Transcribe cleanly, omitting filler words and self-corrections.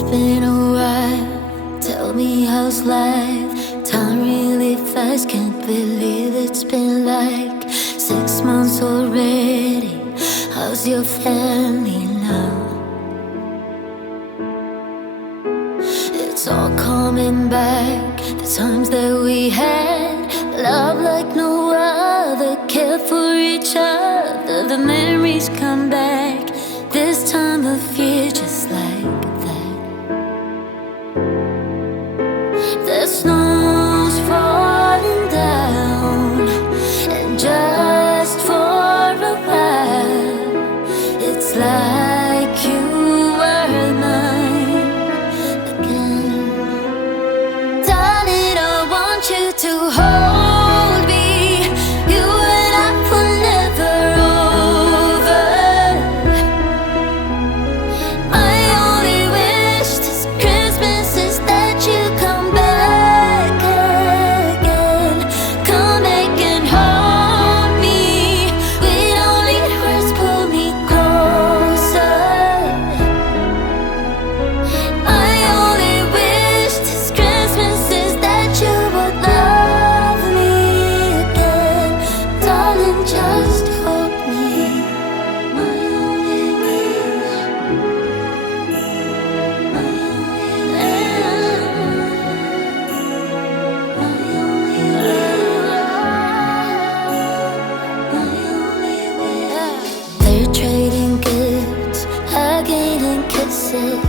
It's been a while, tell me how's life? Time really fast, can't believe it's been like 6 months already. How's your family now? It's all coming back, the times that we had, love like no other, care for each other. The memories come back this time of year just like that. The snow's falling down, and just for a while it's like you were mine again. Darling, I want you to hold me. You and I were never over. My only wish this Christmas is that you come back again. Come back and hold me. We don't need words, pull me closer. My only wish this Christmas is that you would love me again. Darling, just hold me. My only wish. My only wish. They're trading gifts, hugging and kisses.